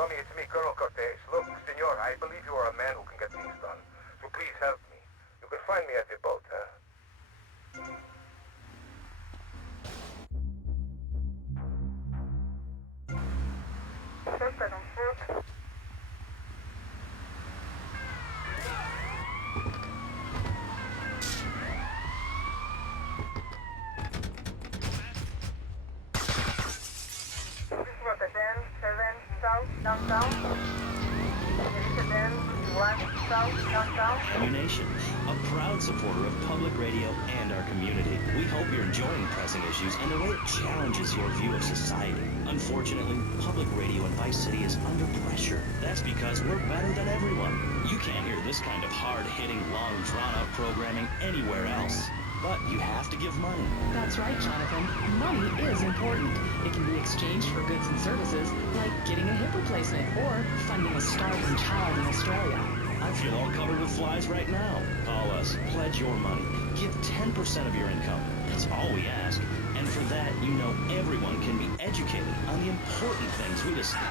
Tommy, it's me, Colonel Cortez. Look, senor, I believe you are a man who can get things done. So please help me. You can find me at the boat, huh? Nation, a proud supporter of public radio and our community. We hope you're enjoying pressing issues and the way it challenges your view of society. Unfortunately, public radio in Vice City is under pressure. That's because we're better than everyone. You can't hear this kind of hard-hitting, long, drawn-out programming anywhere else. But you have to give money. That's right, Jonathan. Money is important. It can be exchanged for goods and services, like getting a hip replacement or funding a starving child in Australia. I feel all covered with flies right now. Call us, pledge your money, give 10% of your income. That's all we ask. And for that, you know everyone can be educated on the important things we discuss.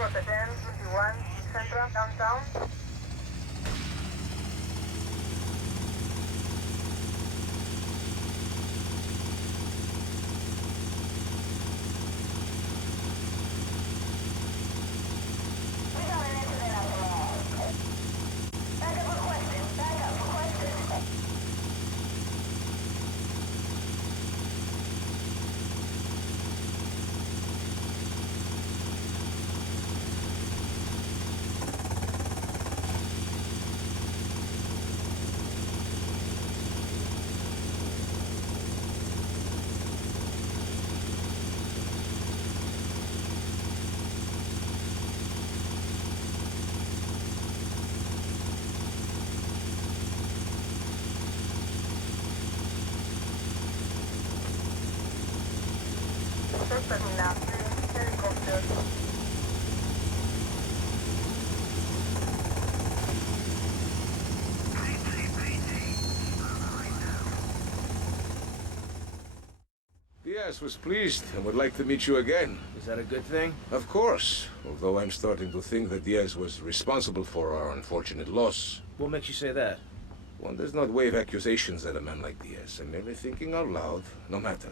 Rotterdam, 51, Central, downtown. Diaz was pleased and would like to meet you again. Is that a good thing? Of course, although I'm starting to think that Diaz was responsible for our unfortunate loss. What makes you say that? One does not wave accusations at a man like Diaz. I'm merely thinking out loud. No matter.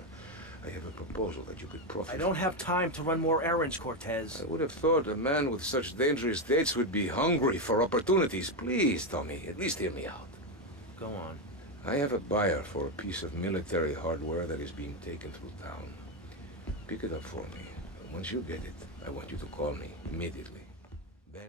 I have a proposal that you could profit. I don't have time to run more errands, Cortez. I would have thought a man with such dangerous dates would be hungry for opportunities. Please, Tommy, at least hear me out. Go on. I have a buyer for a piece of military hardware that is being taken through town. Pick it up for me. And once you get it, I want you to call me immediately. Then...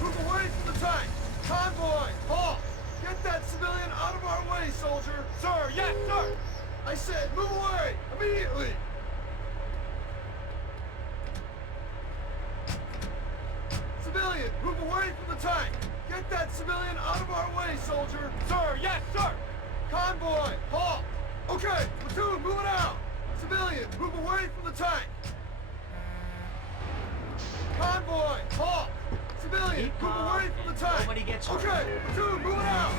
Move away from the tank! Convoy! Halt! Get that civilian out of our way, soldier! Sir, yes, sir! I said move away! Immediately! Civilian, move away from the tank! Get that civilian out of our way, soldier! Sir, yes, sir! Convoy, halt! Okay, platoon, moving out! Civilian, move away from the tank! Convoy, halt! Civilian, Keep move calm away from the and tank! nobody gets hurt. Okay, platoon, moving out!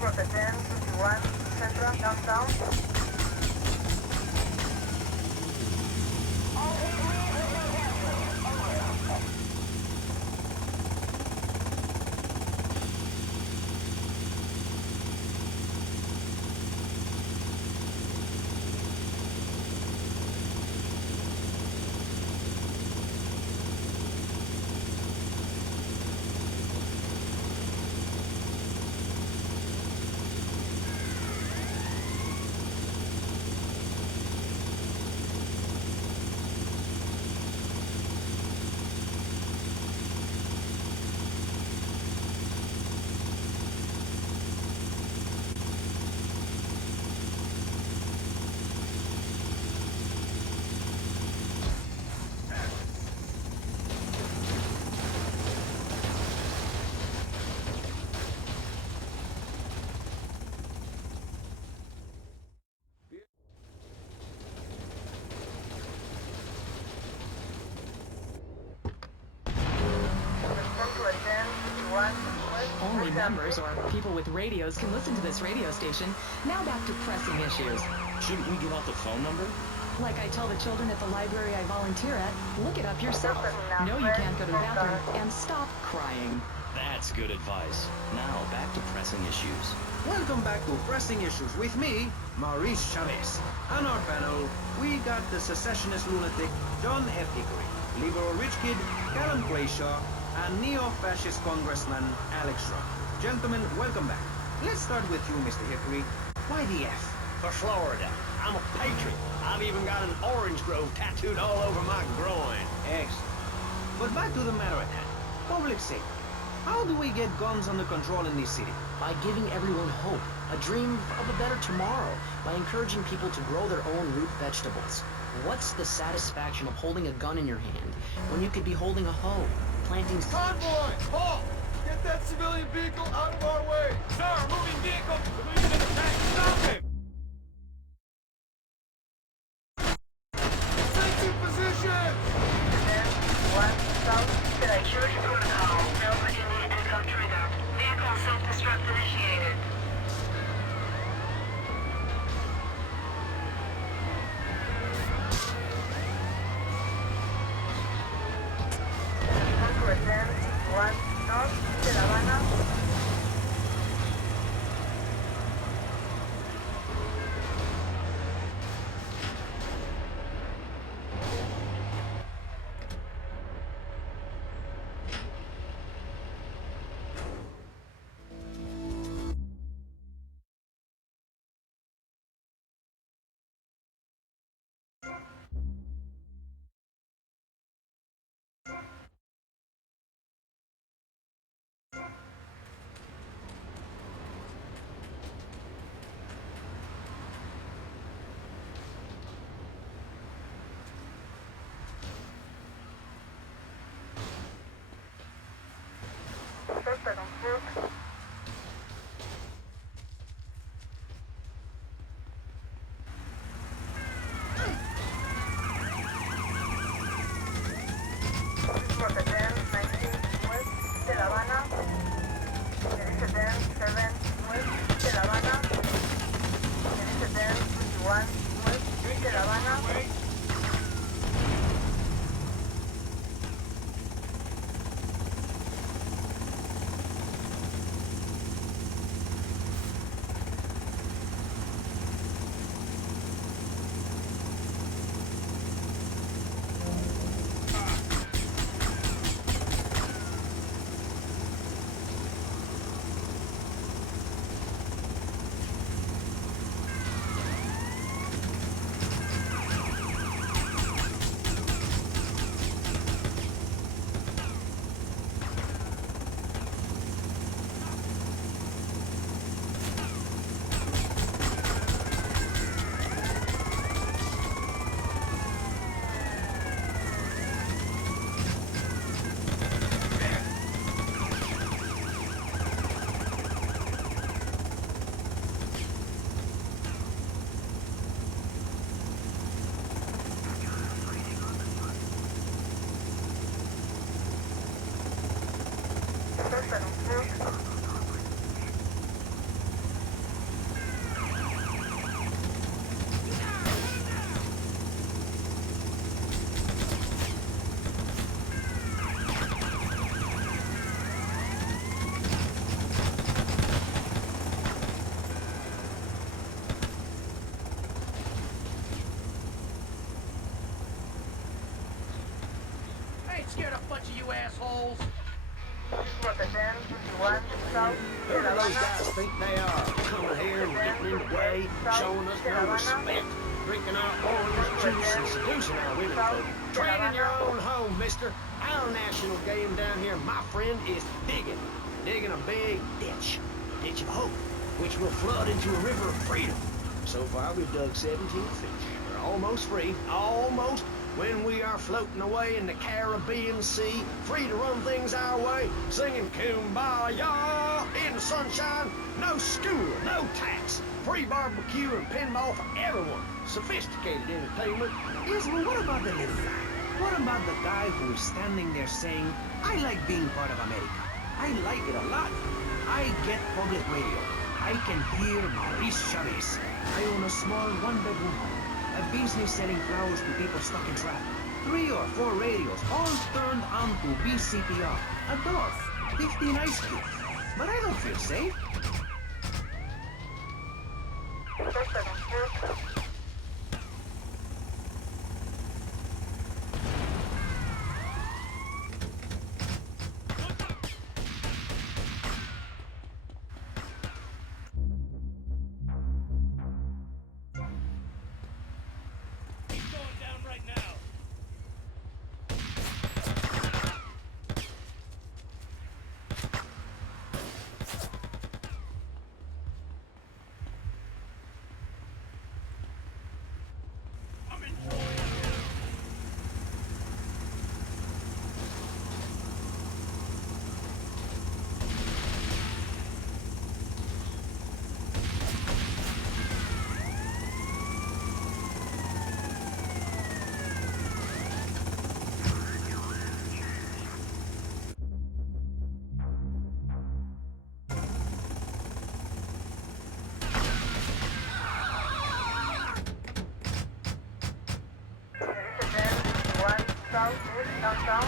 For the 1051 Central downtown. Only members or people with radios can listen to this radio station. Now back to pressing issues. Shouldn't we give out the phone number? Like I tell the children at the library I volunteer at, look it up yourself. Know you can't go to the bathroom, and stop crying. That's good advice. Now, back to pressing issues. Welcome back to Pressing Issues with me, Maurice Chavez. On our panel, we got the secessionist lunatic John F. Hickory, liberal rich kid Callum Grayshaw, and neo-fascist congressman Alex Rock. Gentlemen, welcome back. Let's start with you, Mr. Hickory. Why the F? For Florida. I'm a patriot. I've even got an orange grove tattooed all over my groin. Excellent. But back to the matter at hand. Public safety. How do we get guns under control in this city? By giving everyone hope, a dream of a better tomorrow, by encouraging people to grow their own root vegetables. What's the satisfaction of holding a gun in your hand when you could be holding a hoe, planting... Convoy, halt! Get that civilian vehicle out of our way! Sir, moving vehicle! Civilian in attack! Stop him! Take to position! 1051 South Direction. Security protocol, no immediate echo trigger. Vehicle self-destruct initiated. Contour 1051 North de La Habana. Suspect on foot. For the 1019 West de La Habana. Dirige 10-7 West de La Habana. Dirige 10-21 West de La Habana. ain't scared a bunch of you assholes. Norte 10, 51, South, Who do those guys think they are? Coming here and getting in the way, showing us no respect, drinking our orange juice and seducing our women folk. Training your own home, mister. Our national game down here, my friend, is digging. Digging a big ditch. A ditch of hope, which will flood into a river of freedom. So far, we've dug 17 fish. We're almost free. Almost. When we are floating away in the Caribbean Sea, free to run things our way, singing Kumbaya in the sunshine, no school, no tax, free barbecue and pinball for everyone, sophisticated entertainment. Yes, well, what about the little guy? What about the guy who is standing there saying, I like being part of America. I like it a lot. I get public radio. I can hear Maurice Chavez. I own a small one-bedroom home. A business selling flowers to people stuck in traffic. 3 or 4 radios, all turned on to BCPR. A dog, 15 ice cubes. But I don't feel safe. Downtown.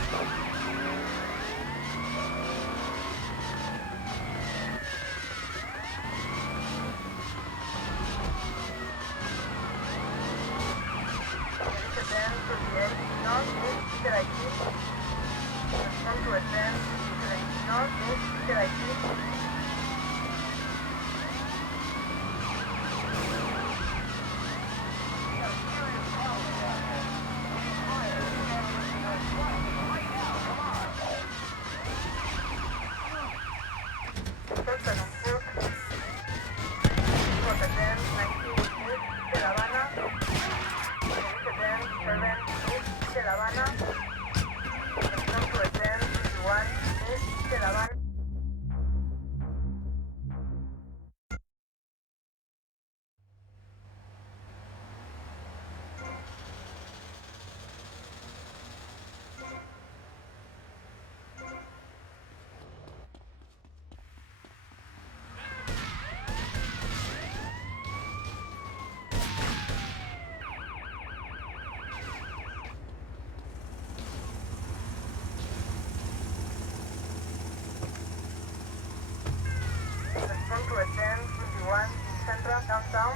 Downtown.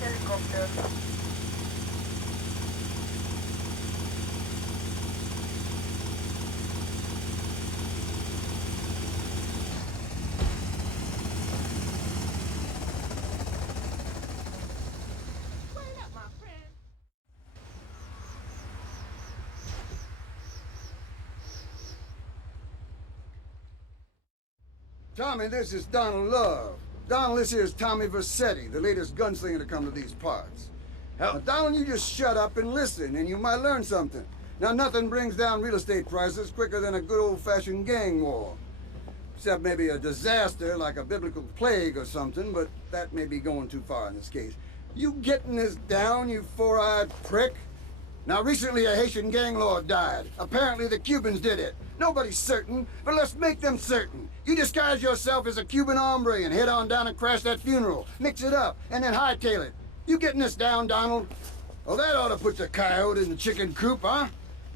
Helicopter. Tommy, this is Donald Love. Donald, this here is Tommy Versetti, the latest gunslinger to come to these parts. Now, Donald, you just shut up and listen, and you might learn something. Now, nothing brings down real estate prices quicker than a good old-fashioned gang war. Except maybe a disaster like a biblical plague or something, but that may be going too far in this case. You getting this down, you four-eyed prick? Now, recently a Haitian gang lord died. Apparently the Cubans did it. Nobody's certain, but let's make them certain. You disguise yourself as a Cuban hombre and head on down and crash that funeral. Mix it up, and then hightail it. You getting this down, Donald? Well, that ought to put the coyote in the chicken coop, huh?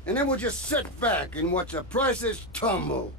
And then we'll just sit back and watch the prices tumble.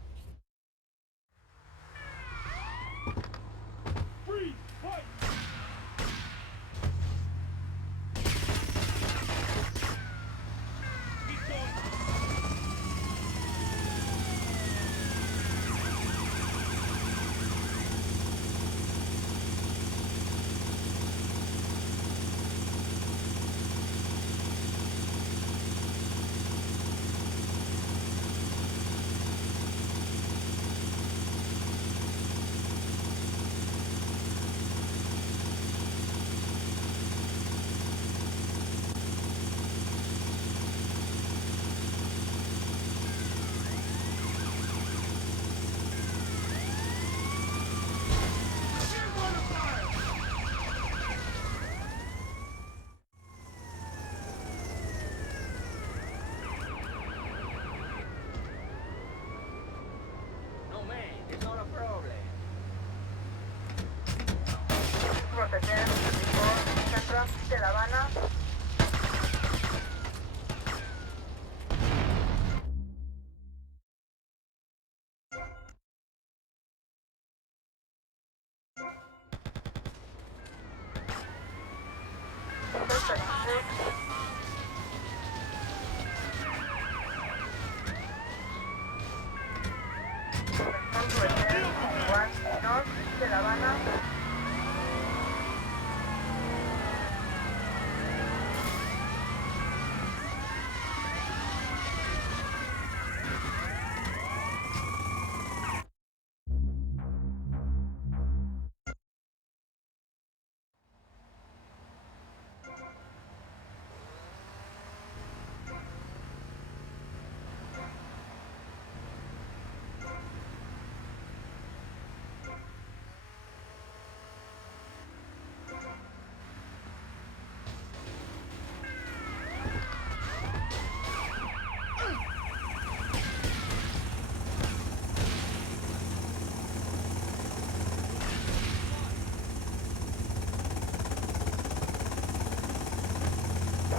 Proteger, Licor, Centro de La Habana. North de La Habana.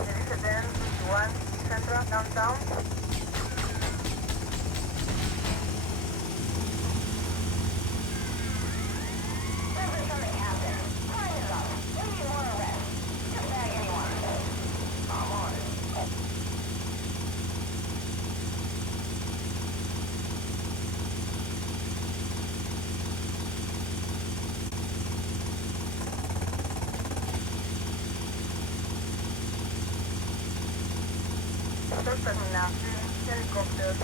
Dirige Den 21 Centro Downtown. Terminal, helicopter.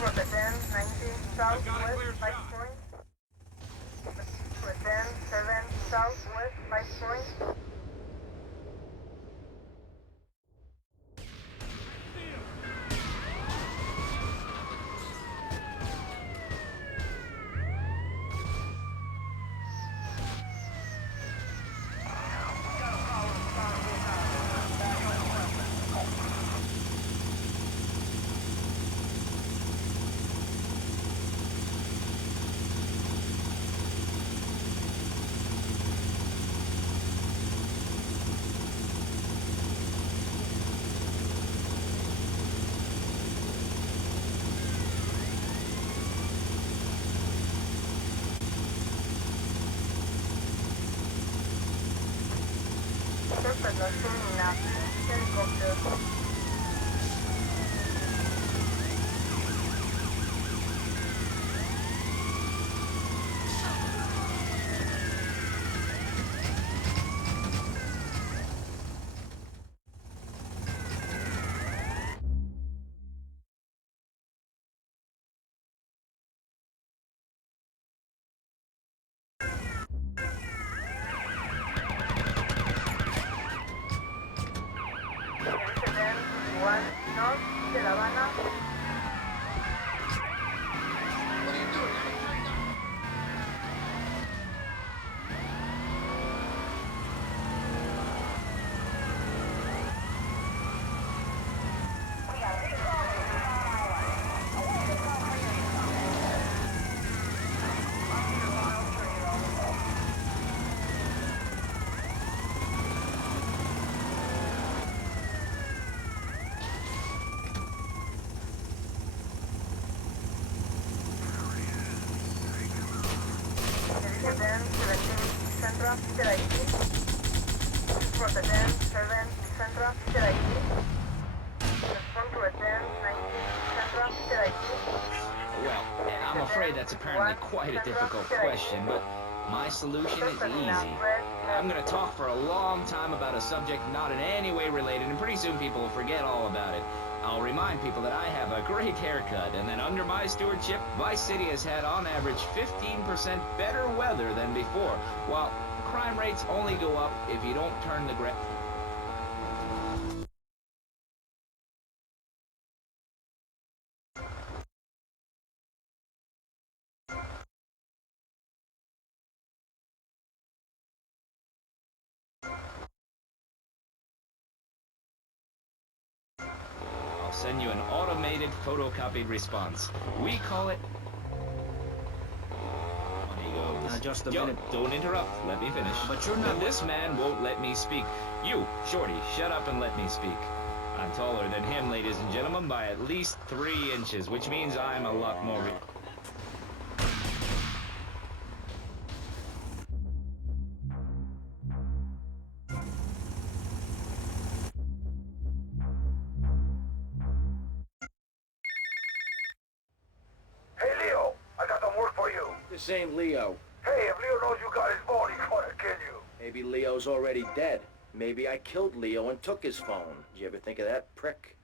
Rotterdam 90 southwest 5 point. Rotterdam 7 southwest 5 point. Terminal, helicopter. La Habana. What are you doing? Then 17 Central, Peter ID. From the 10, 7 Central, Peter ID. Respond to a 10, 19 Central, Peter ID. Well, I'm afraid that's apparently quite a difficult question, but my solution is easy. I'm going to talk for a long time about a subject not in any way related, and pretty soon people will forget all about it. I'll remind people that I have a great haircut, and that under my stewardship, my city has had on average 15% better weather than before, while crime rates only go up if you don't turn the I'll send you an automated photocopied response. We call it... Money goes. Just a Yo, minute. don't interrupt. Let me finish. But you're not... This man won't let me speak. You, Shorty, shut up and let me speak. I'm taller than him, ladies and gentlemen, by at least 3 inches, which means I'm a lot more... Hey, Leo, I got some work for you. This ain't Leo. Hey, if Leo knows you got his phone, he's gonna kill you. Maybe Leo's already dead. Maybe I killed Leo and took his phone. Did you ever think of that, prick?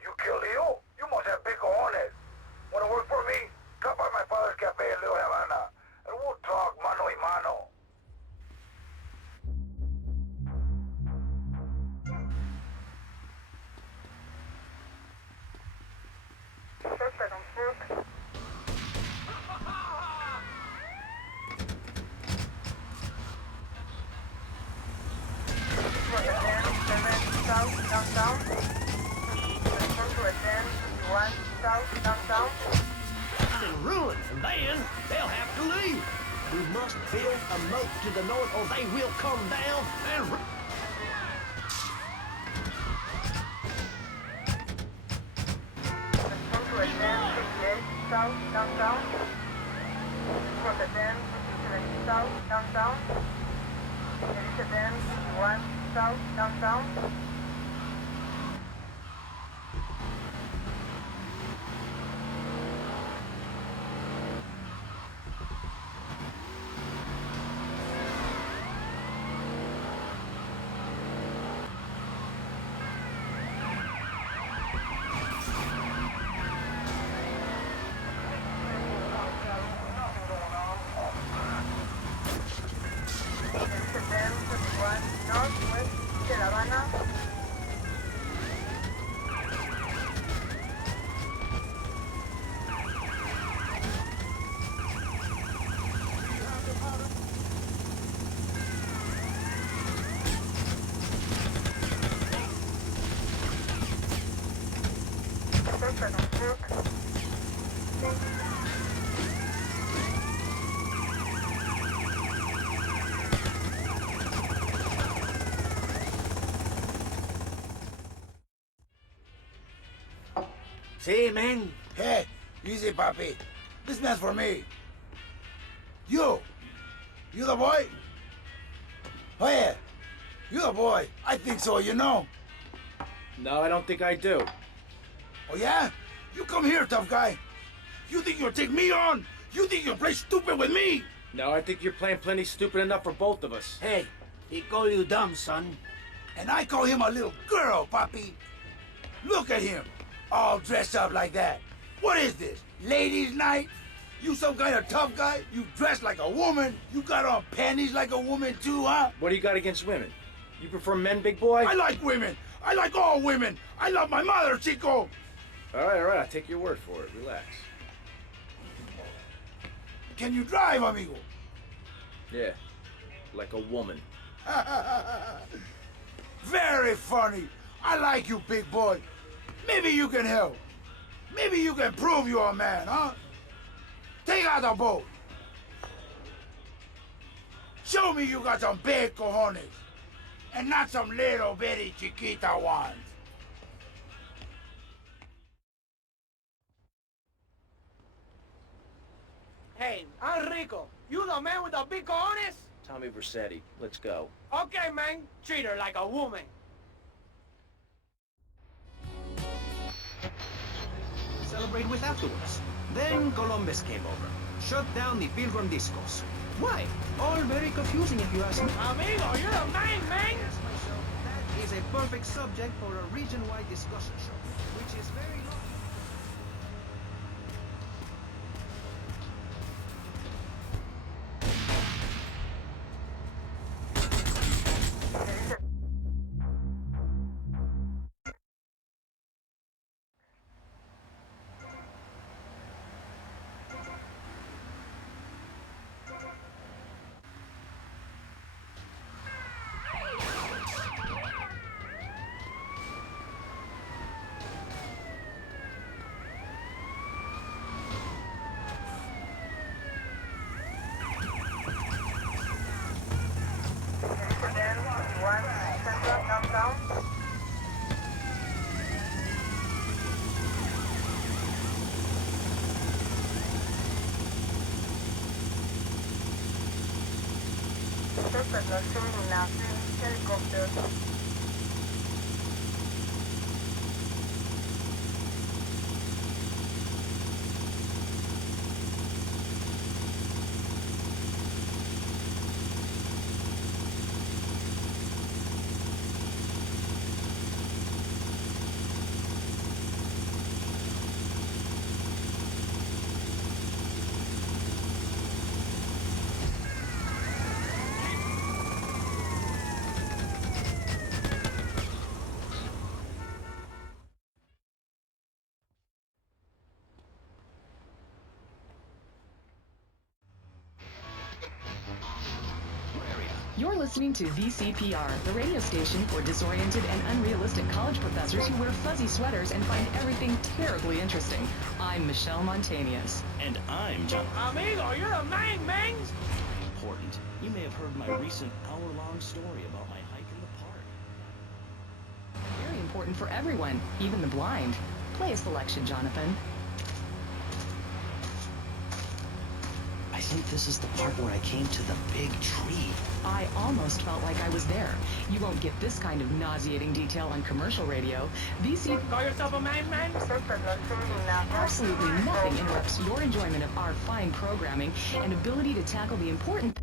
You kill Leo? You must have big cojones. Wanna work for me? Come by my father's cafe in Little Havana, and we'll talk mano y mano. Suspect on foot. From the 10, 7 South, downtown. Respond to a 10, 21 South, downtown. And ruined, and then they'll have to leave. We must build a moat to the north, or they will come down and... Respond to a 10, 58 South, downtown. From the 10, 70 South, downtown. There is a 10, 51 South, downtown. Northwest de La Habana. Suspect on foot. See, man? Hey, easy, papi. This man's for me. You the boy? Oh, yeah. You the boy. I think so, you know. No, I don't think I do. Oh, yeah? You come here, tough guy. You think you'll take me on? You think you'll play stupid with me? No, I think you're playing plenty stupid enough for both of us. Hey, he call you dumb, son. And I call him a little girl, papi. Look at him, all dressed up like that. What is this, ladies' night? You some kind of tough guy? You dress like a woman? You got on panties like a woman too, huh? What do you got against women? You prefer men, big boy? I like women. I like all women. I love my mother, Chico. All right, I'll take your word for it. Relax. Can you drive, amigo? Yeah, like a woman. Very funny. I like you, big boy. Maybe you can help. Maybe you can prove you're a man, huh? Take out the boat. Show me you got some big cojones. And not some little bitty chiquita ones. Hey, Enrico, you the man with the big cojones? Tommy Vercetti, let's go. Okay, man. Treat her like a woman. Celebrate with afterwards. Then Columbus came over, shut down the Pilgrim Discos. Why? All very confusing if you ask me. Amigo, you're the man, man! Yes, myself, that is a perfect subject for a region-wide discussion show, which is very long. You're listening to VCPR, the radio station for disoriented and unrealistic college professors who wear fuzzy sweaters and find everything terribly interesting. I'm Michelle Montanius. And I'm John. Amigo, you're the man, man! Important. You may have heard my recent hour-long story about my hike in the park. Very important for everyone, even the blind. Play a selection, Jonathan. I think this is the part where I came to the big tree. I almost felt like I was there. You won't get this kind of nauseating detail on commercial radio. Call yourself a man, man? Absolutely nothing interrupts your enjoyment of our fine programming and ability to tackle the important...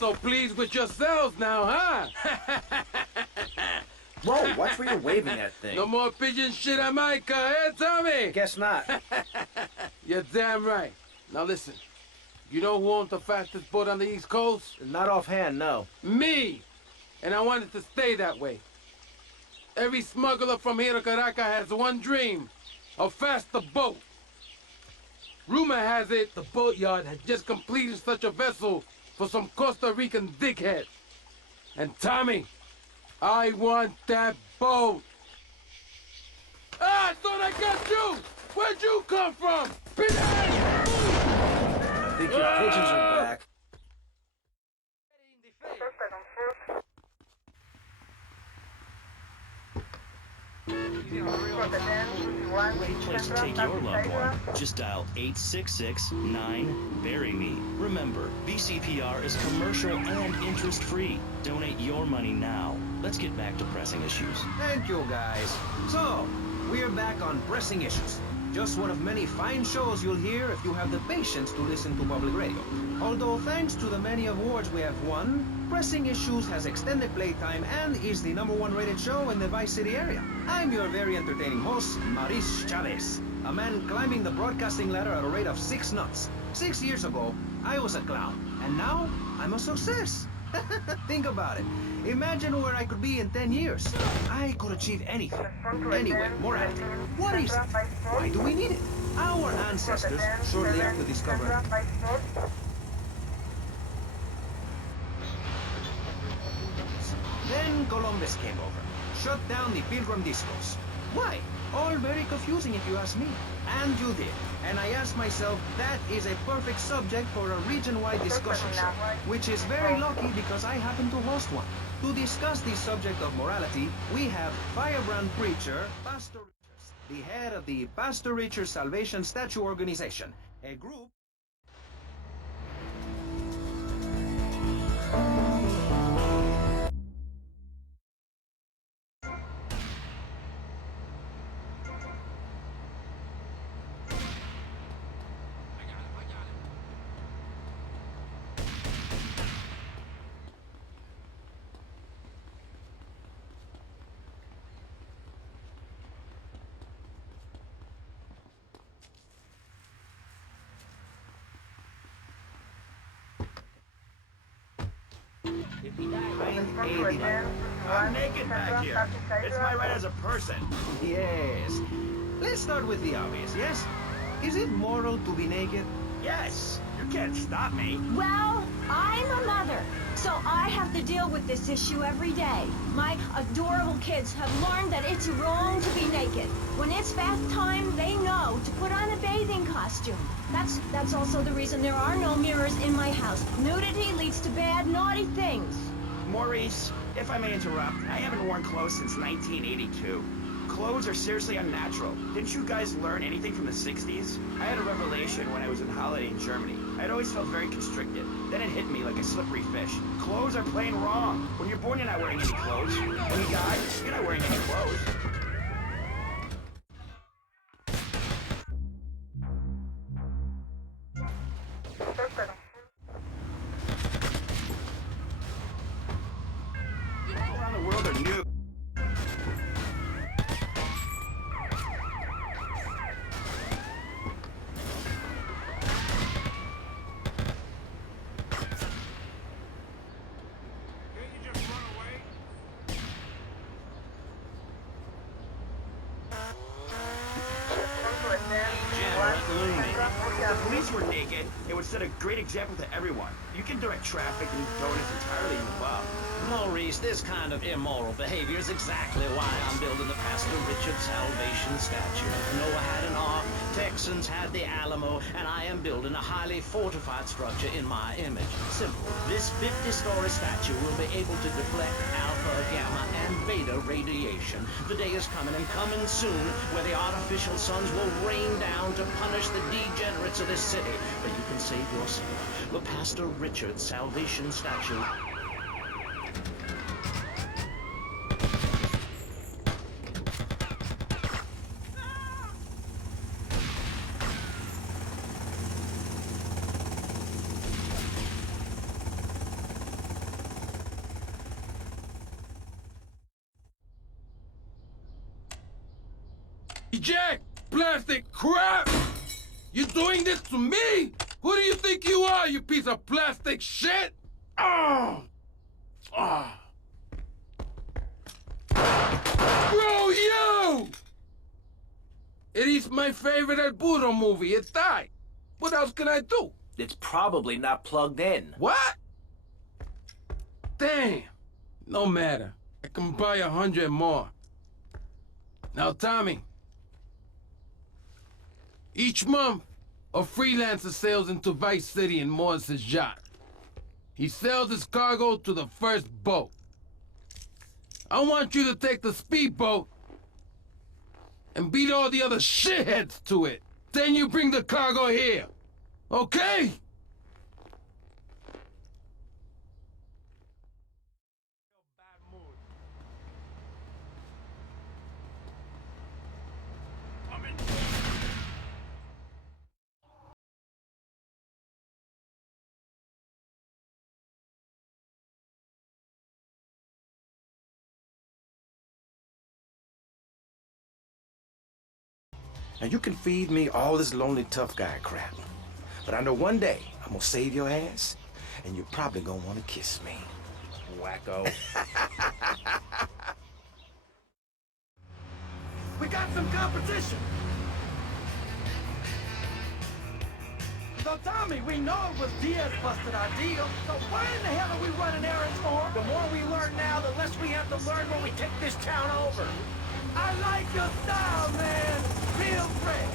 Not so pleased with yourselves now, huh? Whoa, watch where you're waving that thing. No more pigeon shit on my car, eh, Tommy? Guess not. You're damn right. Now listen, you know who owns the fastest boat on the East Coast? Not offhand, no. Me! And I want it to stay that way. Every smuggler from here to Caracas has one dream, a faster boat. Rumor has it the boatyard had just completed such a vessel for some Costa Rican dickhead. And Tommy, I want that boat. Ah, I thought I got you! Where'd you come from? I think your pigeons are back. Great place to take your loved one. Just dial 866-9-BURY-ME. Remember, BCPR is commercial and interest-free. Donate your money now. Let's get back to pressing issues. Thank you, guys. So, we're back on Pressing Issues. Just one of many fine shows you'll hear if you have the patience to listen to public radio. Although thanks to the many awards we have won, Pressing Issues has extended playtime and is the #1 rated show in the Vice City area. I'm your very entertaining host, Maurice Chavez, a man climbing the broadcasting ladder at a rate of 6 knots. 6 years ago, I was a clown, and now I'm a success. Think about it. Imagine where I could be in 10 years. I could achieve anything. Anyway, morality. What is it? Why do we need it? Our ancestors, shortly after discovering... Then Columbus came over, shut down the Pilgrim discos. Why? All very confusing if you ask me. And you did. And I asked myself, that is a perfect subject for a region-wide discussion show, which is very lucky because I happen to host one. To discuss the subject of morality, we have firebrand preacher, Pastor Richards, the head of the Pastor Richards Salvation Statue Organization, a group... I'm naked back here. It's my right as a person. Yes. Let's start with the obvious, yes? Is it moral to be naked? Yes. You can't stop me. Well, I'm a mother, so I have to deal with this issue every day. My adorable kids have learned that it's wrong to be naked. When it's bath time, they know to put on a bathing costume. That's also the reason there are no mirrors in my house. Nudity leads to bad, naughty things. Maurice, if I may interrupt, I haven't worn clothes since 1982. Clothes are seriously unnatural. Didn't you guys learn anything from the 60s? I had a revelation when I was on holiday in Germany. I'd always felt very constricted. Then it hit me like a slippery fish. Clothes are plain wrong. When you're born, you're not wearing any clothes. When you die, you're not wearing any clothes. People around the world are new. If the police were naked, it would set a great example to everyone. You can direct traffic and donuts entirely in the bomb. Maurice, this kind of immoral behavior is exactly why I'm building the Pastor Richard Salvation statue. Noah had an ark, Texans had the Alamo, and I am building a highly fortified structure in my image. Simple. This 50-story statue will be able to deflect alpha, gamma, and beta radiation. The day is coming and coming soon where the artificial suns will rain down to punish the degenerates of this city. But you can save yourself. The Pastor Richard Salvation statue. reject plastic crap! You doing this to me? Who do you think you are, you piece of plastic shit? Oh! Oh! Bro, you! It is my favorite El Burro movie. It died. What else can I do? It's probably not plugged in. What? Damn. No matter. I can buy 100 more. Now, Tommy. Each month, a freelancer sails into Vice City in Morris's yacht. He sells his cargo to the first boat. I want you to take the speedboat and beat all the other shitheads to it. Then you bring the cargo here. Okay? Now you can feed me all this lonely tough guy crap, but I know one day I'm gonna save your ass, and you're probably gonna want to kiss me. Wacko. We got some competition. So Tommy, we know it was Diaz busted our deal, so why in the hell are we running errands for him? The more we learn now, the less we have to learn when we take this town over. I like your style, man. Real fresh.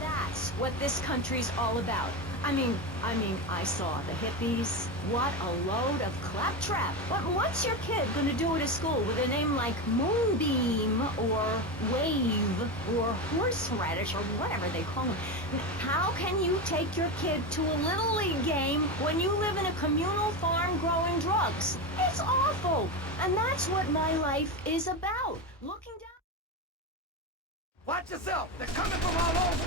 That's what this country's all about. I mean, I saw the hippies. What a load of claptrap. But what's your kid gonna do at a school with a name like Moonbeam, or Wave, or Horseradish, or whatever they call them? How can you take your kid to a Little League game when you live in a communal farm growing drugs? It's awful. And that's what my life is about. Looking down... Watch yourself. They're coming from all over.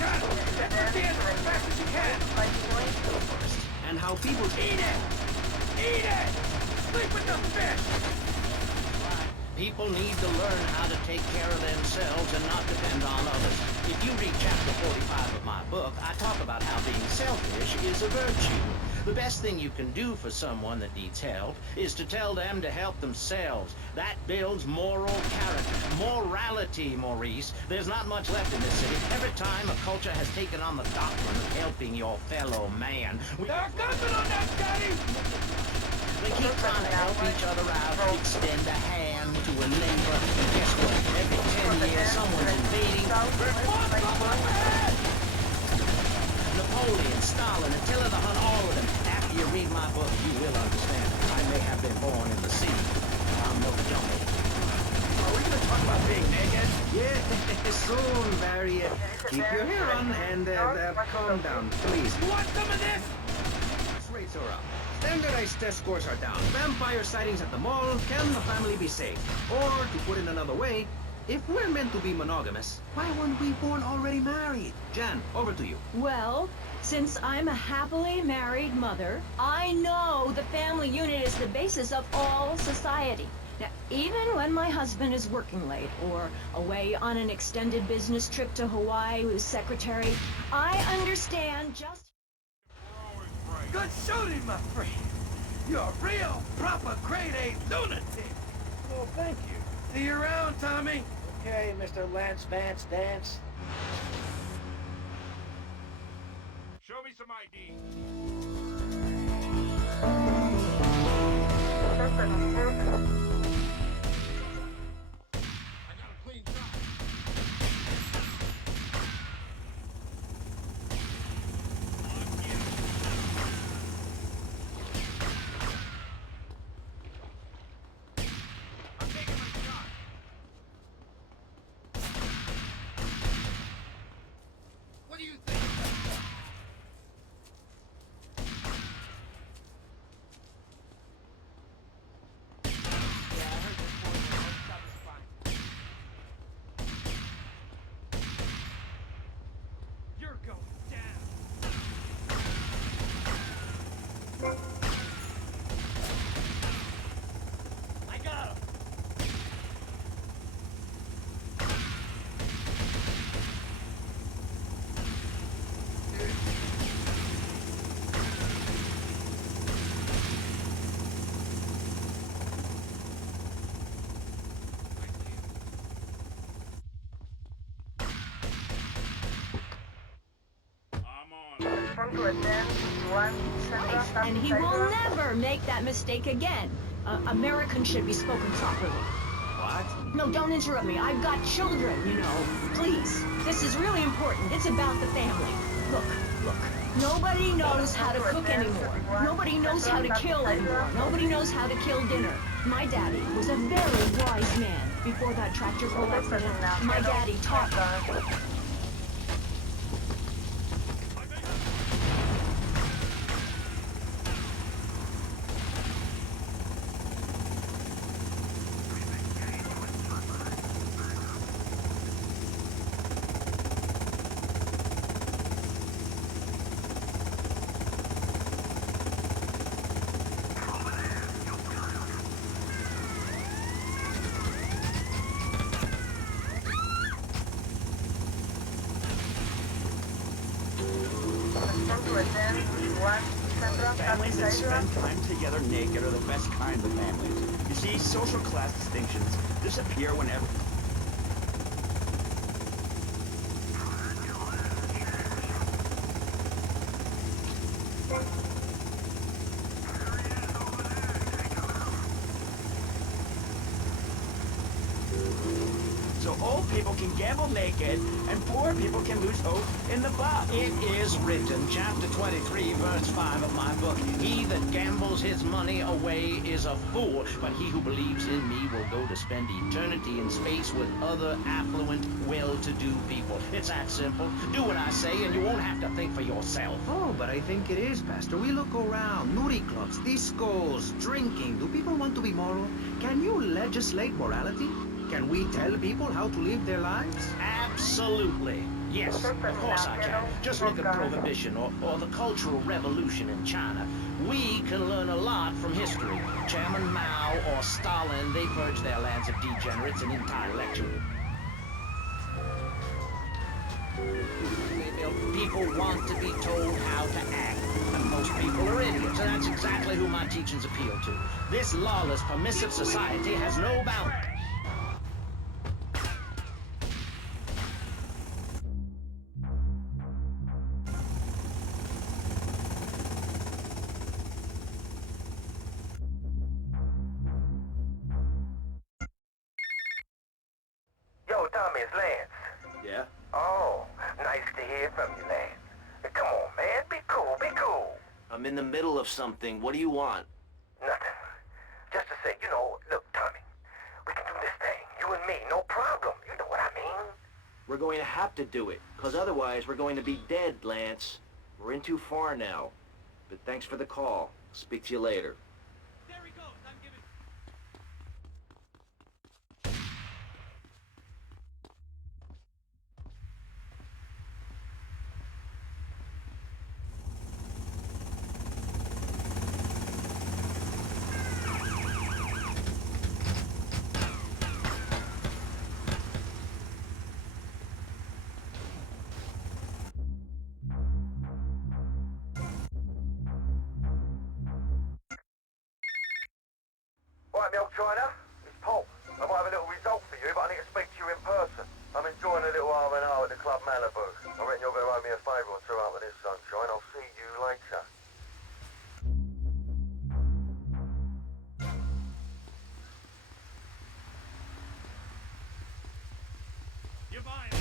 Got it. Get the kids as fast as you can. And how people Eat it! Eat it! Sleep with the fish! People need to learn how to take care of themselves and not depend on others. If you read chapter 45 of my book, I talk about how being selfish is a virtue. The best thing you can do for someone that needs help is to tell them to help themselves. That builds moral character. Morality, Maurice. There's not much left in this city. Every time a culture has taken on the doctrine of helping your fellow man. They're coming on that, Daddy! They keep trying to help each other out, extend a hand to a neighbor. And guess what? Every 10 years, someone's invading. Napoleon, Stalin, Attila the Hun, all of them. After you read my book, you will understand. I may have been born in the sea. I'm no dummy. Are we gonna talk about being naked? Yeah, soon, Barry. Keep your hair on and calm down, please. You want some of this? Rates are up. Standardized test scores are down. Vampire sightings at the mall. Can the family be saved? Or, to put it another way, if we're meant to be monogamous, why weren't we born already married? Jan, over to you. Well, since I'm a happily married mother, I know the family unit is the basis of all society. Now, even when my husband is working late or away on an extended business trip to Hawaii with his secretary, I understand just... Good shooting, my friend. You're a real, proper grade A lunatic. Well, thank you. See you around, Tommy. Okay, Mr. Lance Vance Dance. Show me some ID. to attend 51 Central And he will never make that mistake again. Americans should be spoken properly. What? No, don't interrupt me. I've got children, you know. Please. This is really important. It's about the family. Look. Nobody knows how to cook anymore. Nobody knows how to kill anymore. Nobody knows how to kill dinner. My daddy was a very wise man before that tractor pull accident. My daddy taught me. Families that spend time together naked are the best kind of families. You see, social class distinctions disappear whenever... So old people can gamble naked, and poor people can lose hope in the bar. It is written, chapter 23, verse 5 of my book. He that gambles his money away is a fool, but he who believes in me will go to spend eternity in space with other affluent, well-to-do people. It's that simple. Do what I say, and you won't have to think for yourself. Oh, but I think it is, Pastor. We look around. Nudie clubs, discos, drinking. Do people want to be moral? Can you legislate morality? Can we tell people how to live their lives? Absolutely. Yes, of course I can. Just look at Prohibition or the Cultural Revolution in China. We can learn a lot from history. Chairman Mao or Stalin, they purged their lands of degenerates and intellectuals. People want to be told how to act, and most people are idiots, and that's exactly who my teachings appeal to. This lawless, permissive society has no boundaries. Yo, Tommy, it's Lance. Yeah? Oh, nice to hear from you, Lance. Hey, come on, man. Be cool, be cool. I'm in the middle of something. What do you want? Nothing. Just to say, look, Tommy, we can do this thing. You and me, no problem. You know what I mean? We're going to have to do it, because otherwise we're going to be dead, Lance. We're in too far now. But thanks for the call. Speak to you later. There he goes. I'm giving... All right, me old China. It's Paul. I might have a little result for you, but I need to speak to you in person. I'm enjoying a little R&R at the Club Malibu. I reckon you're going to owe me a favour or two after this, sunshine. I'll see you later. You're mine.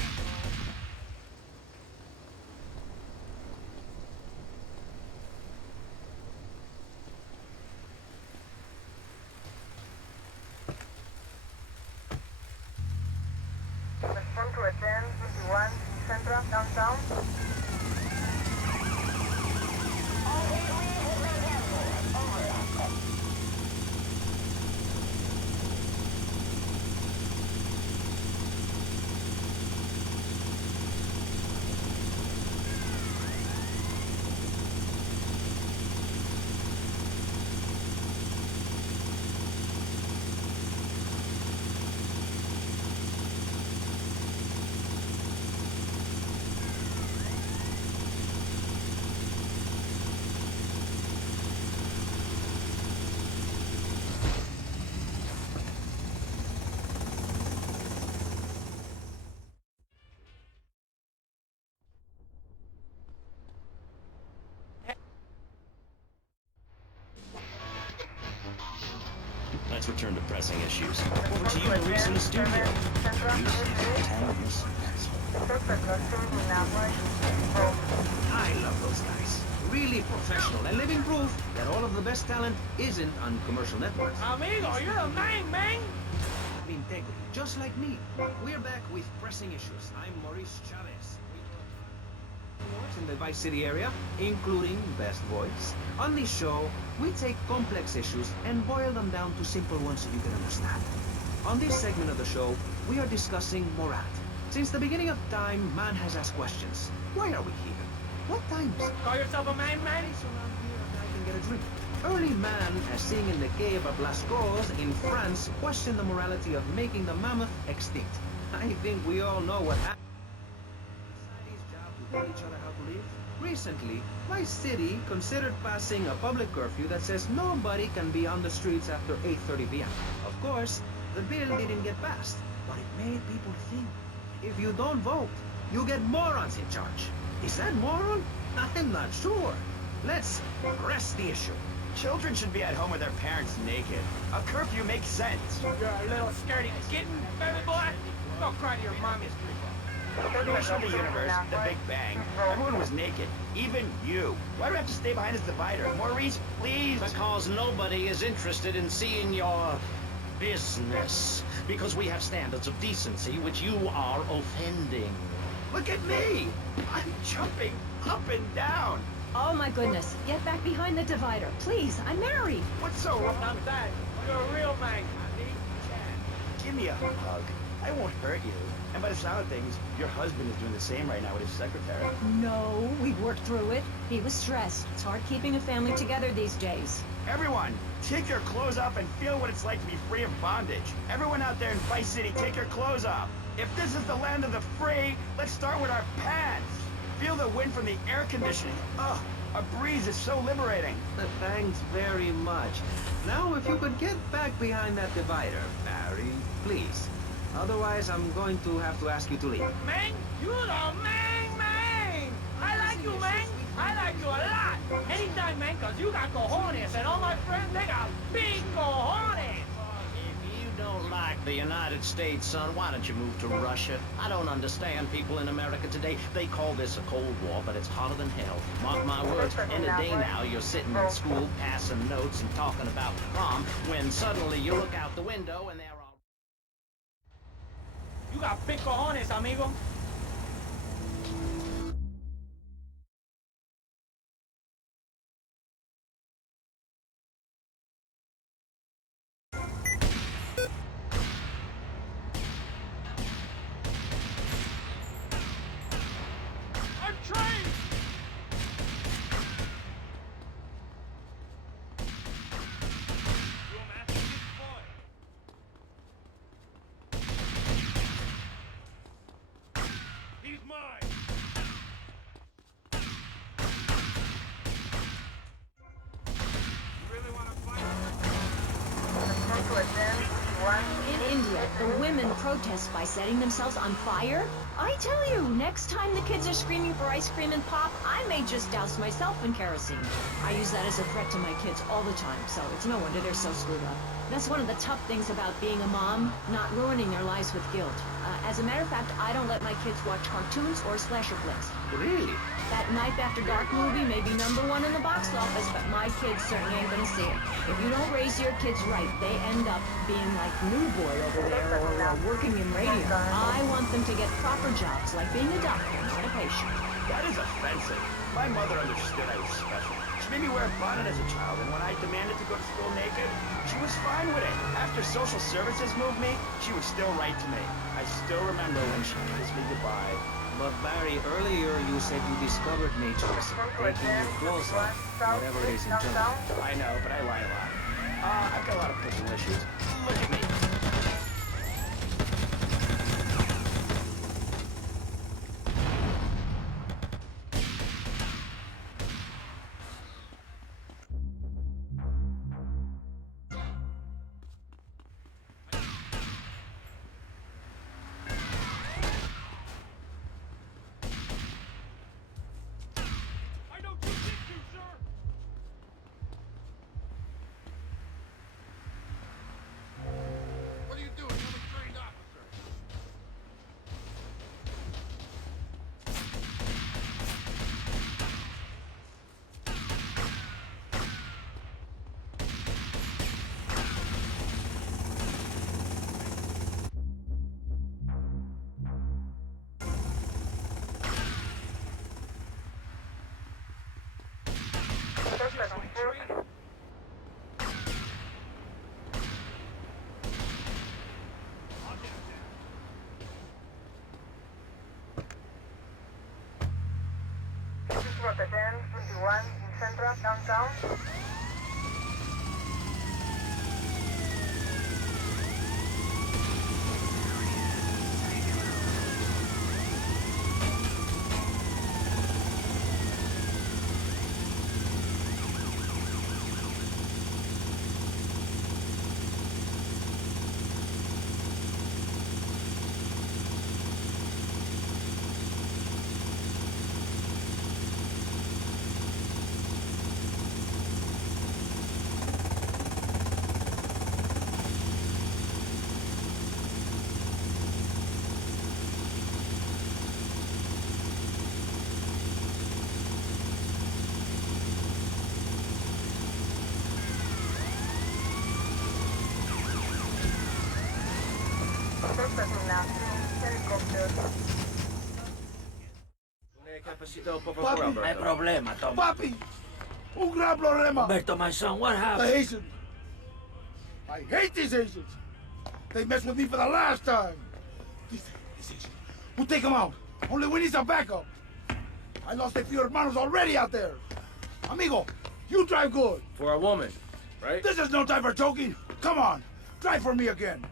Respond to attend 51 Central downtown. let's return to pressing issues. Over to you, Maurice, in the studio. Maurice, tell us. I love those guys. Really professional and living proof that all of the best talent isn't on commercial networks. Amigo, you're the man! Have integrity, just like me. We're back with pressing issues. I'm Maurice Chavez. In the Vice City area, including Best Boys. On this show, we take complex issues and boil them down to simple ones so you can understand. On this segment of the show, we are discussing morality. Since the beginning of time, man has asked questions. Why are we here? What times? Call yourself a man? So around here, a guy can get a drink. Early man, as seen in the cave of Lascaux in France, questioned the morality of making the mammoth extinct. I think we all know what happened. Society's job to tell each other how to live. Recently, Vice City considered passing a public curfew that says nobody can be on the streets after 8:30 p.m. Of course, the bill didn't get passed, but it made people think. If you don't vote, you get morons in charge. Is that moron? I'm not sure. Let's press the issue. Children should be at home with their parents naked. A curfew makes sense. You're a little scaredy kitten, baby boy. Go cry to your mommy. Creation of the universe, the Big Bang, everyone was naked. Even you. Why do we have to stay behind this divider? Maurice, please. Because nobody is interested in seeing your business. Because we have standards of decency which you are offending. Look at me. I'm jumping up and down. Oh my goodness, get back behind the divider. Please, I'm married. What's so wrong? I'm that. You're a real man. Give me a hug. I won't hurt you. And by the sound of things, your husband is doing the same right now with his secretary. No, we've worked through it. He was stressed. It's hard keeping a family together these days. Everyone, take your clothes off and feel what it's like to be free of bondage. Everyone out there in Vice City, take your clothes off. If this is the land of the free, let's start with our pants. Feel the wind from the air conditioning. Ugh, a breeze is so liberating. Thanks very much. Now, if you could get back behind that divider, Barry, please. Otherwise, I'm going to have to ask you to leave. Man, you the man! I like you, man! I like you a lot! Anytime, man, cause you got cojones, and all my friends, they got big cojones! If you don't like the United States, son, why don't you move to Russia? I don't understand people in America today. They call this a Cold War, but it's hotter than hell. Mark my words, in a day now, you're sitting in school, passing notes and talking about prom, when suddenly you look out the window and there are... You got big cojones, amigo. I'm trained! He's mine! You really want to fight? In India, the women protest by setting themselves on fire. I tell you, next time the kids are screaming for ice cream and pop, I may just douse myself in kerosene. I use that as a threat to my kids all the time, so it's no wonder they're so screwed up. That's one of the tough things about being a mom, not ruining their lives with guilt. As a matter of fact, I don't let my kids watch cartoons or slasher flicks. Really? That Night After Dark movie may be #1 in the box office, but my kids certainly ain't gonna see it. If you don't raise your kids right, they end up being like New Boy over there or working in radio. I want them to get proper jobs, like being a doctor, not a patient. That is offensive. My mother understood I was special. She made me wear a bonnet as a child, and when I demanded to go to school naked, she was fine with it. After social services moved me, she was still right to me. I still remember when she kissed me goodbye. But Barry, earlier you said you discovered nature's taking your clothes off, whatever it is in general. I know, but I lie a lot. I've got a lot of personal issues. Look at me. 21 in Central Downtown. Papi, hay problema, Tom. Papi, un gran problema. Roberto, my son, what The happened? Haitians. I hate these Haitians. They messed with me for the last time. These Haitians. We'll take them out. Only we need some backup. I lost a few hermanos already out there. Amigo, you drive good. For a woman, right? This is no time for joking. Come on, drive for me again.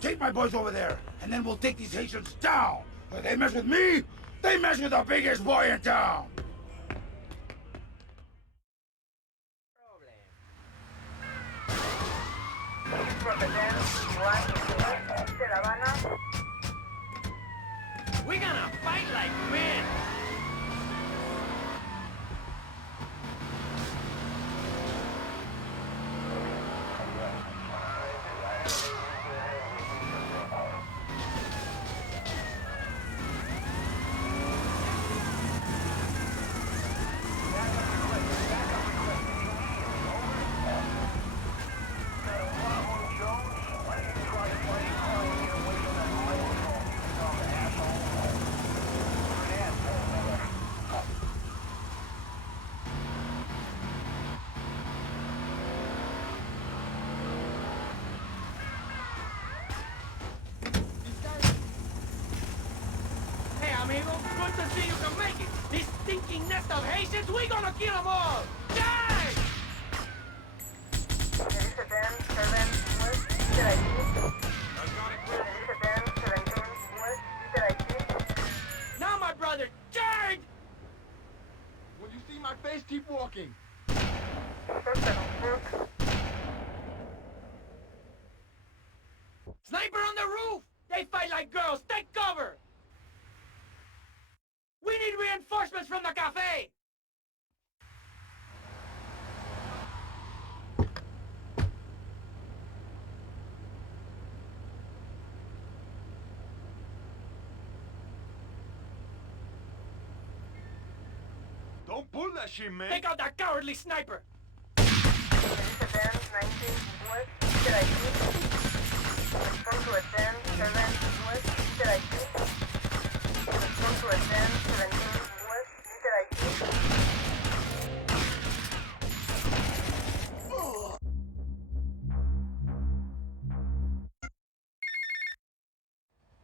Take my boys over there, and then we'll take these Haitians down. If they mess with me, they mess with the biggest boy in town. We're gonna fight like men. Amigo, good to see you can make it. This stinking nest of Haitians, we gonna kill them all. Die! Now, my brother, charge! When you see my face, keep walking. Sniper on the roof! They fight like girls. Take cover! We need reinforcements from the cafe! Don't pull that shit, man. Take out that cowardly sniper!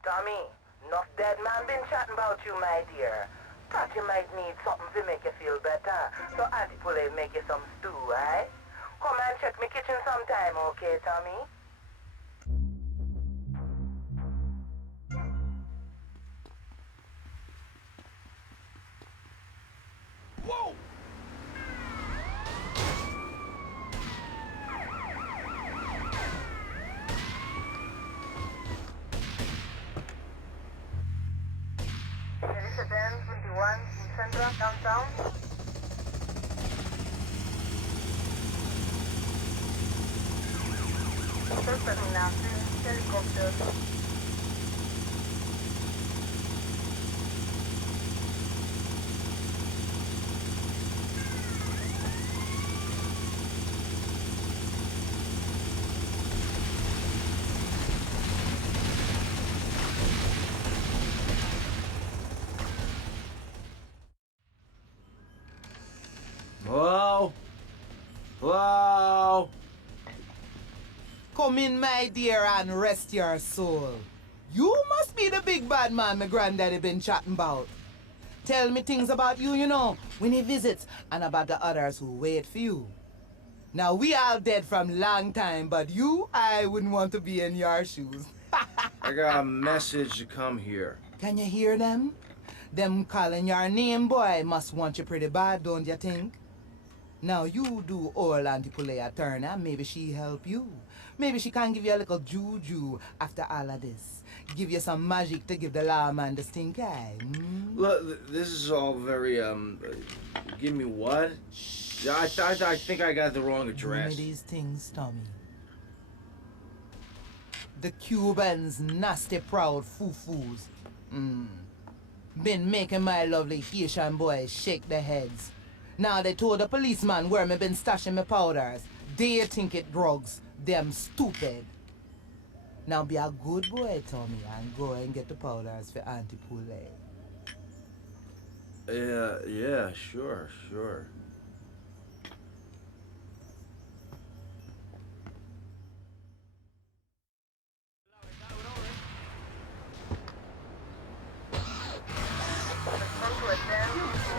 Tommy, enough dead man been chatting about you, my dear. Thought you might need something to make you feel better. So Auntie Pulley make you some stew, eh? Come and check me kitchen sometime, okay, Tommy? Whoa! There is a 1021 in Central Downtown. Terminación helicóptero. Whoa! Whoa! Come in, my dear, and rest your soul. You must be the big bad man my granddaddy been chatting about. Tell me things about you, you know, when he visits, and about the others who wait for you. Now, we all dead from long time, but you, I wouldn't want to be in your shoes. I got a message to come here. Can you hear them? Them calling your name, boy, must want you pretty bad, don't you think? Now, you do old Auntie Pulea turn, and maybe she help you. Maybe she can give you a little juju after all of this. Give you some magic to give the lawman the stink eye. Look, this is all very, give me what? I think I got the wrong address. Give me these things, Tommy. The Cubans, nasty proud foo-foos. Been making my lovely Haitian boys shake their heads. Now they told the policeman where me been stashing my powders. They think it drugs. Them stupid. Now be a good boy, Tommy, and go and get the powders for Auntie Poulet. Yeah, sure.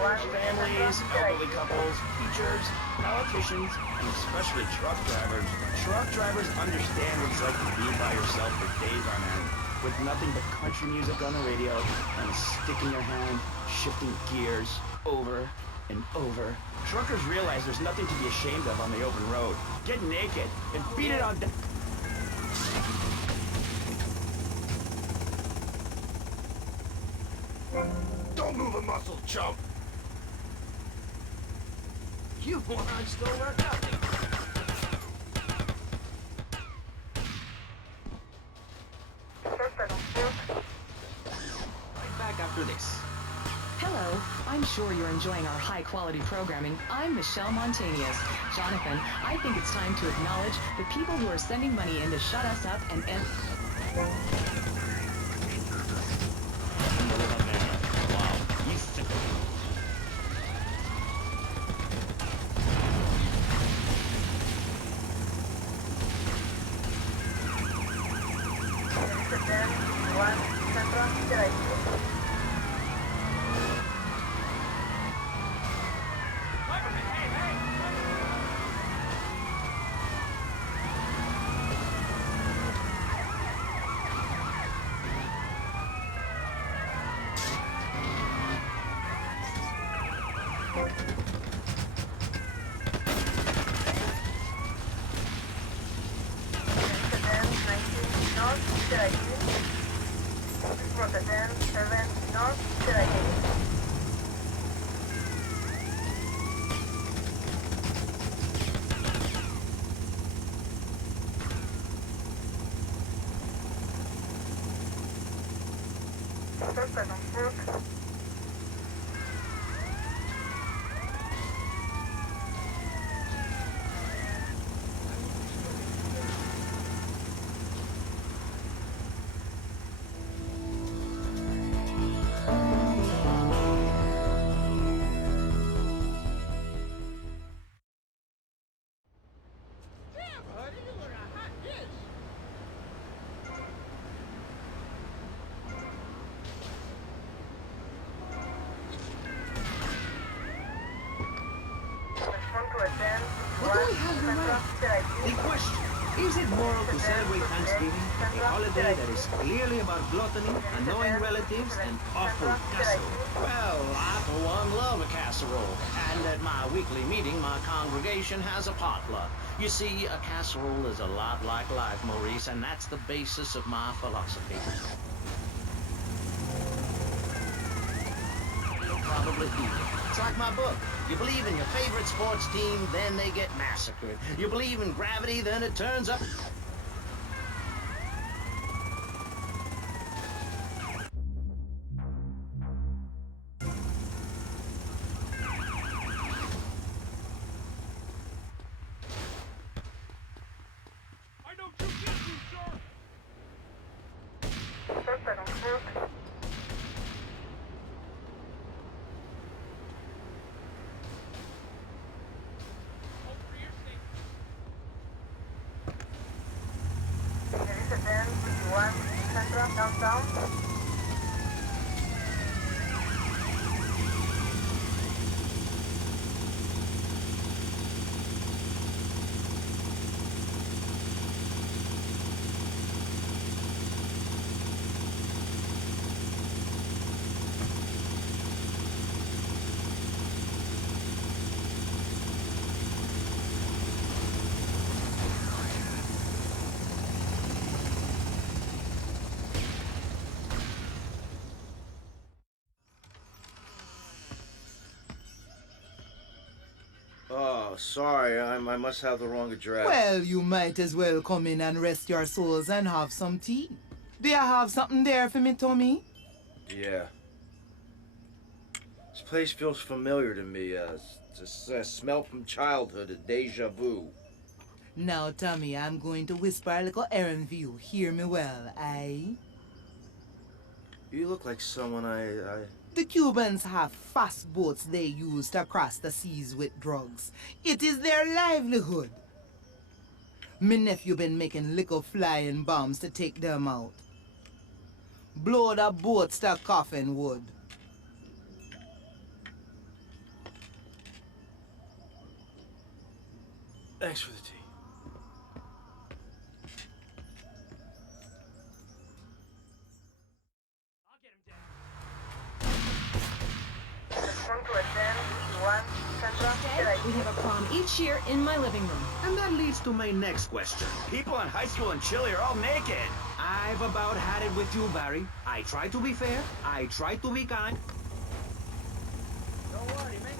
Families, elderly couples, teachers, politicians, and especially truck drivers. Truck drivers understand what it's like to be by yourself for days on end, with nothing but country music on the radio and a stick in your hand, shifting gears over and over. Truckers realize there's nothing to be ashamed of on the open road. Get naked and beat it on down. Don't move a muscle, chump. You morons still learn nothing. Right back after this. Hello, I'm sure you're enjoying our high-quality programming. I'm Michelle Montanius. Jonathan, I think it's time to acknowledge the people who are sending money in to shut us up and The question, is it moral to celebrate Thanksgiving, a holiday that is clearly about gluttony, annoying relatives, and awful casserole? Well, I for one love a casserole. And at my weekly meeting, my congregation has a potluck. You see, a casserole is a lot like life, Maurice, and that's the basis of my philosophy. You'll probably eat it. It's like my book. You believe in your favorite sports team, then they get massacred. You believe in gravity, then it turns up... Oh, sorry, I must have the wrong address. Well, you might as well come in and rest your souls and have some tea. Do you have something there for me, Tommy? Yeah. This place feels familiar to me. It's a smell from childhood, a deja vu. Now, Tommy, I'm going to whisper a little errand for you. Hear me well, aye? You look like someone I... The Cubans have fast boats they use to cross the seas with drugs. It is their livelihood. Me nephew been making little flying bombs to take them out. Blow the boats to coffin wood. Thanks for the tea. We have a prom each year in my living room. And that leads to my next question. People in high school in Chile are all naked. I've about had it with you, Barry. I try to be fair. I try to be kind. Don't worry, man.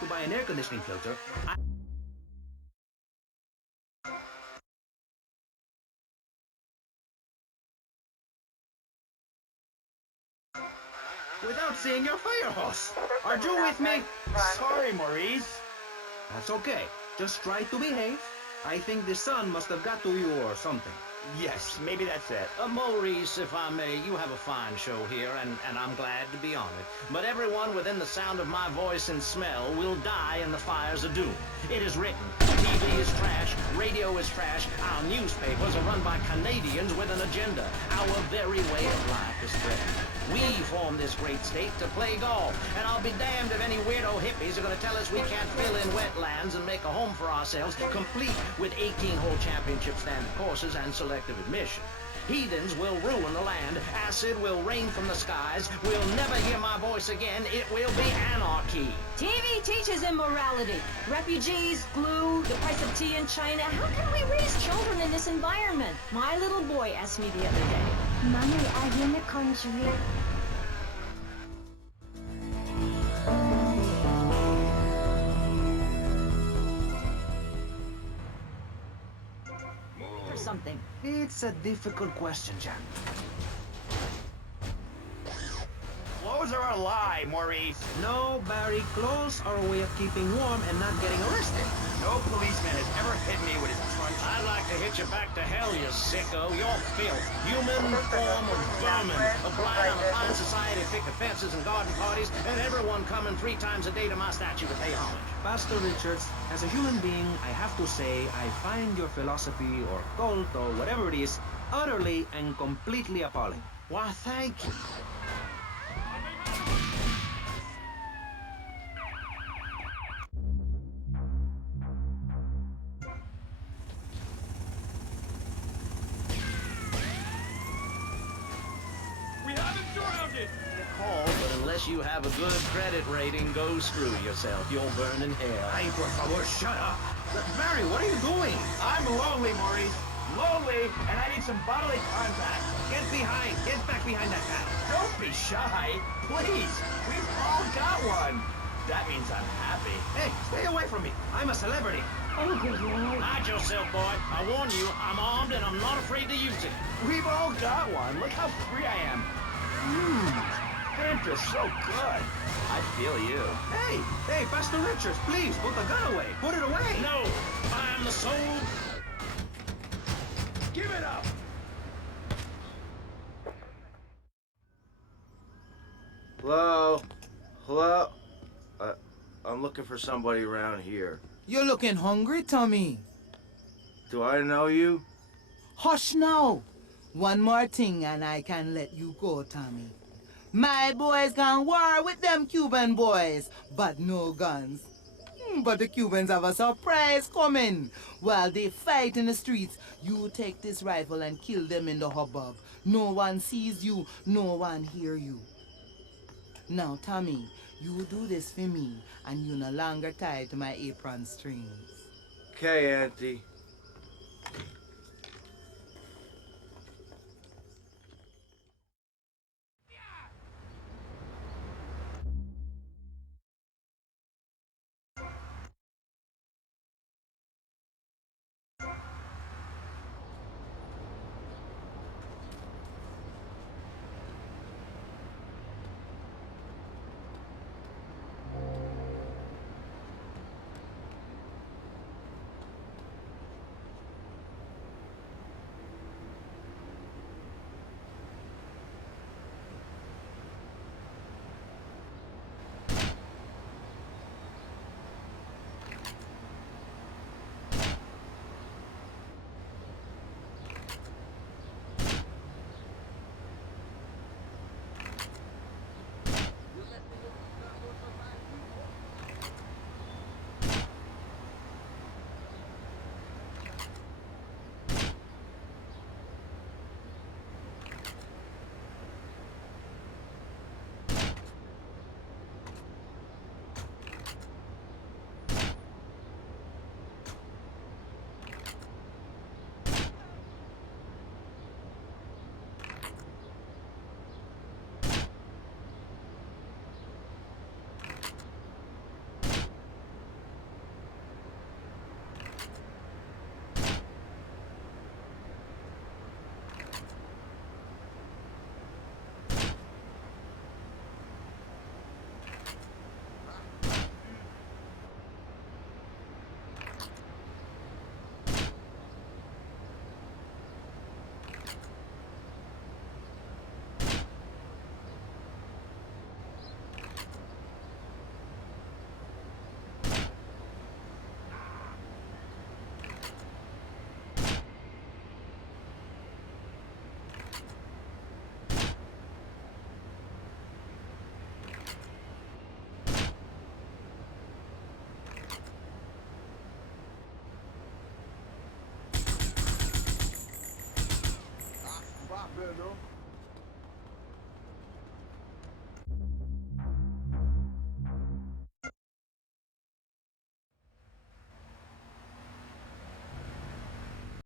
To buy an air conditioning filter, without seeing your fire hose. Are you with me? Sorry, Maurice. That's okay. Just try to behave. I think the sun must have got to you or something. Yes, maybe that's it. Maurice, if I may, you have a fine show here, and I'm glad to be on it. But everyone within the sound of my voice and smell will die in the fires of doom. It is written. TV is trash, radio is trash, our newspapers are run by Canadians with an agenda. Our very way of life is threatened. We formed this great state to play golf, and I'll be damned if any weirdo hippies are going to tell us we can't fill in wetlands and make a home for ourselves, complete with 18-hole championship standard courses and selective admission. Heathens will ruin the land, acid will rain from the skies, we'll never hear my voice again, it will be anarchy. TV teaches immorality. Refugees, glue, the price of tea in China. How can we raise children in this environment? My little boy asked me the other day. Mommy, are you in the country? For something. It's a difficult question, Jack. Clothes are a lie, Maurice. No, Barry, clothes are a way of keeping warm and not getting arrested. No policeman has ever hit me with his truncheon. I'd like to hit you back to hell, you sicko. You're filth. Human form of vermin. Applied on a fine society, pick fences and garden parties, and everyone coming 3 times a day to my statue to pay homage. Pastor Richards, as a human being, I have to say I find your philosophy or cult or whatever it is utterly and completely appalling. Why, thank you. But unless you have a good credit rating, go screw yourself. You'll burn in hell. Ay, por favor, shut up. Barry, what are you doing? I'm lonely, Maurice. Lonely, and I need some bodily contact. Get back behind that guy. Don't be shy. Please, we've all got one. That means I'm happy. Hey, stay away from me. I'm a celebrity. Oh, good Lord. Hide yourself, boy. I warn you, I'm armed and I'm not afraid to use it. We've all got one. Look how free I am. Hemp is so good. I feel you. Hey, Pastor Richards, please, put the gun away. Put it away. No, I am the soul. Give it up. Hello? Hello? I'm looking for somebody around here. You're looking hungry, Tommy. Do I know you? Hush now. One more thing and I can let you go, Tommy. My boys gone war with them Cuban boys, but no guns. But the Cubans have a surprise coming. While they fight in the streets, you take this rifle and kill them in the hubbub. No one sees you, no one hear you. Now, Tommy, you do this for me, and you no longer tied to my apron strings. Okay, Auntie.